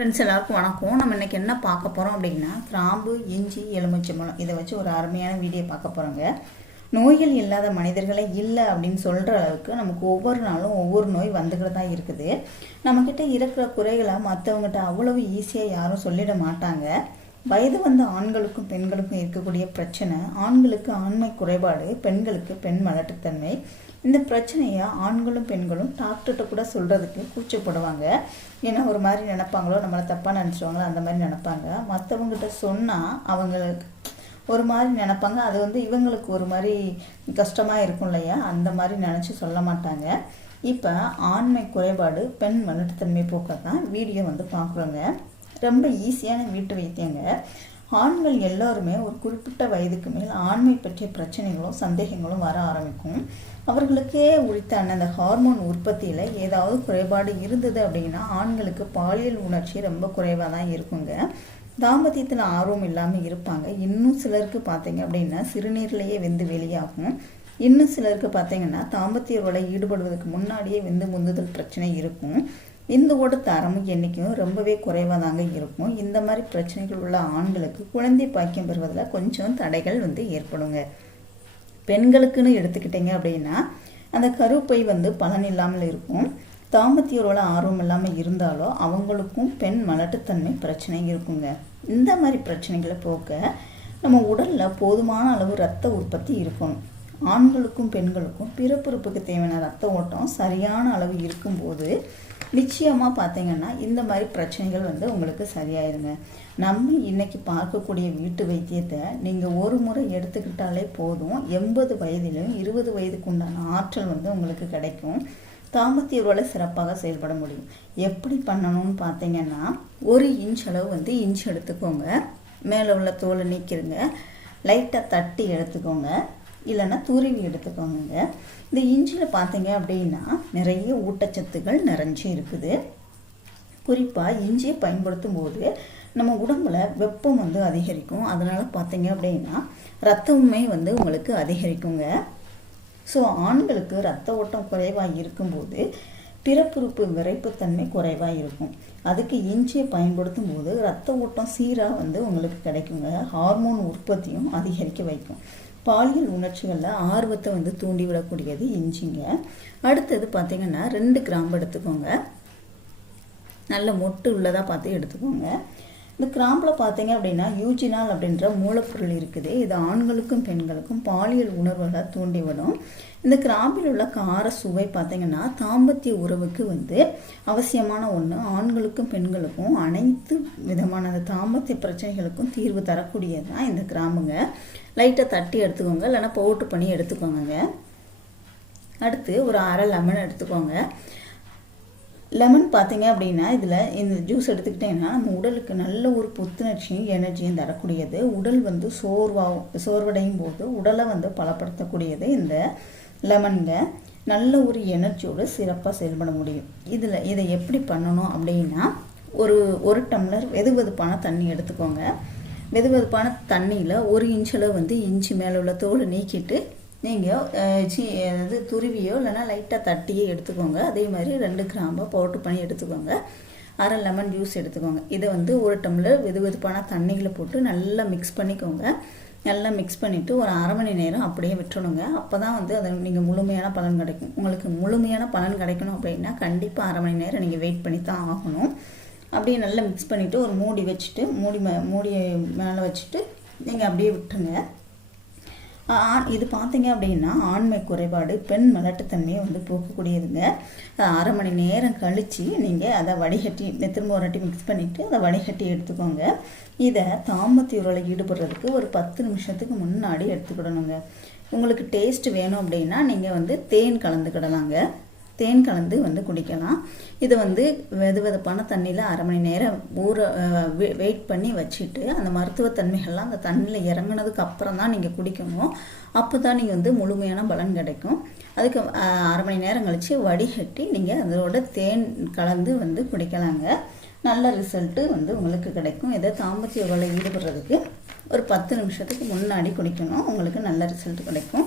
Friends எல்லாருக்கும் வணக்கம். நம்ம இன்னைக்கு என்ன பார்க்க போகிறோம் அப்படின்னா கிராம்பு இஞ்சி எலுமிச்சம்பழம். இதை வச்சு ஒரு அருமையான வீடியோ பார்க்க போகிறோங்க நோய்கள் இல்லாத மனிதர்களே இல்லை அப்படின்னு சொல்கிற அளவுக்கு நமக்கு ஒவ்வொரு நாளும் ஒவ்வொரு நோய் வந்துக்கிட்டு தான் இருக்குது. நம்மக்கிட்ட இருக்கிற குறைகளை மற்றவங்ககிட்ட அவ்வளவு ஈஸியாக யாரும் சொல்லிட மாட்டாங்க. வயது வந்த ஆண்களுக்கும் பெண்களுக்கும் இருக்கக்கூடிய பிரச்சனை ஆண்களுக்கு ஆண்மை குறைபாடு பெண்களுக்கு பெண் மலட்டுத்தன்மை இந்த பிரச்சனையை ஆண்களும் பெண்களும் டாக்டர்கிட்ட கூட சொல்கிறதுக்கு கூச்சப்படுவாங்க. ஏன்னா ஒரு மாதிரி நினப்பாங்களோ நம்மளை தப்பாக நினச்சிடுவாங்களோ அந்த மாதிரி நினைப்பாங்க. மற்றவங்ககிட்ட சொன்னால் அவங்களுக்கு ஒரு மாதிரி நினப்பாங்க. அது வந்து இவங்களுக்கு ஒரு மாதிரி கஷ்டமாக இருக்கும் இல்லையா? அந்த மாதிரி நினச்சி சொல்ல மாட்டாங்க. இப்போ ஆண்மை குறைபாடு பெண் மலட்டுத்தன்மை போக்க தான் வீடியோ வந்து பார்க்குறோங்க. ரொம்ப ஈஸியான வீட்டு வைத்தியங்க. ஆண்கள் எல்லோருமே ஒரு குறிப்பிட்ட வயதுக்கு மேல் ஆண்மை பற்றிய பிரச்சனைகளும் சந்தேகங்களும் வர ஆரம்பிக்கும். அவர்களுக்கே உரித்தான அந்த ஹார்மோன் உற்பத்தியில் ஏதாவது குறைபாடு இருந்தது அப்படின்னா ஆண்களுக்கு பாலியல் உணர்ச்சி ரொம்ப குறைவாக தான் இருக்குங்க. தாம்பத்தியத்தில் ஆர்வம் இல்லாமல் இருப்பாங்க. இன்னும் சிலருக்கு பார்த்தீங்க அப்படின்னா சிறுநீர்லேயே வெந்து வெளியாகும். இன்னும் சிலருக்கு பார்த்தீங்கன்னா தாம்பத்திய உடலை ஈடுபடுவதற்கு முன்னாடியே வெந்து முந்துதல் பிரச்சனை இருக்கும். இந்துவோட தரமும் எண்ணிக்கையும் ரொம்பவே குறைவாக தாங்க இருக்கும். இந்த மாதிரி பிரச்சனைகள் உள்ள ஆண்களுக்கு குழந்தை பாக்கியம் பெறுவதில் கொஞ்சம் தடைகள் வந்து ஏற்படுங்க. பெண்களுக்குன்னு எடுத்துக்கிட்டீங்க அப்படின்னா அந்த கருப்பை வந்து பலன் இல்லாமல் இருக்கும். தாமத்தியரோட ஆர்வம் இல்லாமல் இருந்தாலோ அவங்களுக்கும் பெண் மலட்டுத்தன்மை பிரச்சனை இருக்குங்க. இந்த மாதிரி பிரச்சனைகளை போக்க நம்ம உடலில் போதுமான அளவு ரத்த உற்பத்தி இருக்கணும் ஆண்களுக்கும் பெண்களுக்கும் பிறப்புறுப்புக்கு தேவையான ரத்த ஓட்டம் சரியான அளவு இருக்கும்போது நிச்சயமாக பார்த்தீங்கன்னா இந்த மாதிரி பிரச்சனைகள் வந்து உங்களுக்கு சரியாயிருங்க. நம்ம இன்னைக்கு பார்க்கக்கூடிய வீட்டு வைத்தியத்தை நீங்கள் ஒரு முறை எடுத்துக்கிட்டாலே போதும். எண்பது வயதிலும் இருபது வயதுக்கு உண்டான ஆற்றல் வந்து உங்களுக்கு கிடைக்கும். தாம்பத்திய சிறப்பாக செயல்பட முடியும். எப்படி பண்ணணும்னு பார்த்தீங்கன்னா ஒரு இன்ச் அளவு வந்து இன்ச் எடுத்துக்கோங்க. மேலே உள்ள தோலை நீக்கிருங்க. லைட்டாக தட்டி எடுத்துக்கோங்க. இல்லைன்னா துருவி எடுத்துக்கோங்க. இந்த இஞ்சியில் பார்த்தீங்க அப்படின்னா நிறைய ஊட்டச்சத்துக்கள் நிறைஞ்சு இருக்குது. குறிப்பாக இஞ்சியை பயன்படுத்தும் போது நம்ம உடம்புல வெப்பம் வந்து அதிகரிக்கும். அதனால் பார்த்தீங்க அப்படின்னா ரத்தமுமே வந்து உங்களுக்கு அதிகரிக்குங்க. ஸோ ஆண்களுக்கு ரத்த ஓட்டம் குறைவாக இருக்கும்போது பிறப்புறுப்பு விரைப்புத்தன்மை குறைவாக இருக்கும். அதுக்கு இஞ்சியை பயன்படுத்தும் போது ரத்த ஓட்டம் சீராக வந்து உங்களுக்கு கிடைக்குங்க. ஹார்மோன் உற்பத்தியும் அதிகரிக்க வைக்கும். பாலியல் உணர்ச்சிகளில் ஆர்வத்தை வந்து தூண்டிவிடக்கூடியது இஞ்சிங்க. அடுத்தது பார்த்திங்கன்னா ரெண்டு கிராம்பு எடுத்துக்கோங்க. நல்ல மொட்டு உள்ளதாக பார்த்து எடுத்துக்கோங்க. இந்த கிராம்பில் பார்த்தீங்க அப்படின்னா யூஜினால் அப்படின்ற மூலப்பொருள் இருக்குது. இது ஆண்களுக்கும் பெண்களுக்கும் பாலியல் உணர்வுகளை தூண்டிவிடும் இந்த கிராம்பில் உள்ள கார சுவை பார்த்தீங்கன்னா தாம்பத்திய உறவுக்கு வந்து அவசியமான ஒன்று ஆண்களுக்கும் பெண்களுக்கும் அனைத்து விதமான அந்த தாம்பத்திய பிரச்சனைகளுக்கும் தீர்வு தரக்கூடியது தான் இந்த கிராம்புங்க. லைட்டாக தட்டி எடுத்துக்கோங்க இல்லைன்னா பவுட்ரு பண்ணி எடுத்துக்கோங்க. அடுத்து ஒரு அரை லெமன் எடுத்துக்கோங்க. லெமன் பார்த்தீங்க அப்படின்னா இதில் இந்த ஜூஸ் எடுத்துக்கிட்டேன்னா நம்ம உடலுக்கு நல்ல ஒரு புத்துணர்ச்சியும் எனர்ஜியும் தரக்கூடியது. உடல் வந்து சோர்வாக சோர்வடையும் போது உடலை வந்து பலப்படுத்தக்கூடியது இந்த லெமனுங்க நல்ல ஒரு எனர்ஜியோடு சிறப்பாக செயல்பட முடியும். இதில் இதை எப்படி பண்ணணும் அப்படின்னா ஒரு ஒரு டம்ளர் வெது வெதுப்பான தண்ணி எடுத்துக்கோங்க. வெது வெதுப்பான தண்ணியில் ஒரு இன்ச்சளவு வந்து இஞ்சி மேலே உள்ள தோலை நீக்கிட்டு நீங்கள் சி இது துருவியோ இல்லைன்னா லைட்டாக தட்டியே எடுத்துக்கோங்க. அதே மாதிரி ரெண்டு கிராம்போ பவுட்ரு பண்ணி எடுத்துக்கோங்க. அரை லெமன் ஜூஸ் எடுத்துக்கோங்க. இதை வந்து ஒரு டம்ளர் வெது வெதுப்பான தண்ணியில் போட்டு நல்லா மிக்ஸ் பண்ணிக்கோங்க. நல்லா மிக்ஸ் பண்ணிவிட்டு ஒரு அரை மணி நேரம் அப்படியே விட்டுணுங்க அப்போ தான் வந்து அது நீங்கள் முழுமையான பலன் கிடைக்கும். உங்களுக்கு முழுமையான பலன் கிடைக்கணும் அப்படின்னா கண்டிப்பாக அரை மணி நேரம் நீங்கள் வெயிட் பண்ணி தான் ஆகணும். அப்படியே நல்லா மிக்ஸ் பண்ணிவிட்டு ஒரு மூடி வச்சுட்டு மூடி மே மூடி மேலே வச்சுட்டு நீங்கள் அப்படியே விட்டுருங்க. இது பார்த்தீங்க அப்படின்னா ஆண்மை குறைபாடு பெண் மலட்டுத்தன்மையை வந்து போக்கக்கூடியதுங்க. அரை மணி நேரம் கழித்து நீங்கள் அதை வடிகட்டி திரும்ப ஒரு வாட்டி மிக்ஸ் பண்ணிவிட்டு அதை வடிகட்டி எடுத்துக்கோங்க. இதை தாம்பத்திய உரலை ஈடுபடுறதுக்கு ஒரு பத்து நிமிஷத்துக்கு முன்னாடி எடுத்துக்கிடணுங்க. உங்களுக்கு டேஸ்ட் வேணும் அப்படின்னா நீங்கள் வந்து தேன் கலந்துக்கிடலாங்க. தேன் கலந்து வந்து குடிக்கலாம். இதை வந்து வெது வெதுப்பான தண்ணியில் அரை மணி நேரம் ஊற வெயிட் பண்ணி வச்சுட்டு அந்த மருத்துவத்தன்மைகள்லாம் அந்த தண்ணியில் இறங்கினதுக்கு அப்புறம் தான் நீங்கள் குடிக்கணும். அப்போ தான் நீங்கள் வந்து முழுமையான பலன் கிடைக்கும். அதுக்கு அரை மணி நேரம் கழித்து வடிகட்டி நீங்கள் அதோட தேன் கலந்து வந்து குடிக்கலாங்க. நல்ல ரிசல்ட்டு வந்து உங்களுக்கு கிடைக்கும். இதை தாம்பத்திய உடலை ஈடுபடுறதுக்கு ஒரு பத்து நிமிஷத்துக்கு முன்னாடி குடிக்கணும். உங்களுக்கு நல்ல ரிசல்ட் கிடைக்கும்.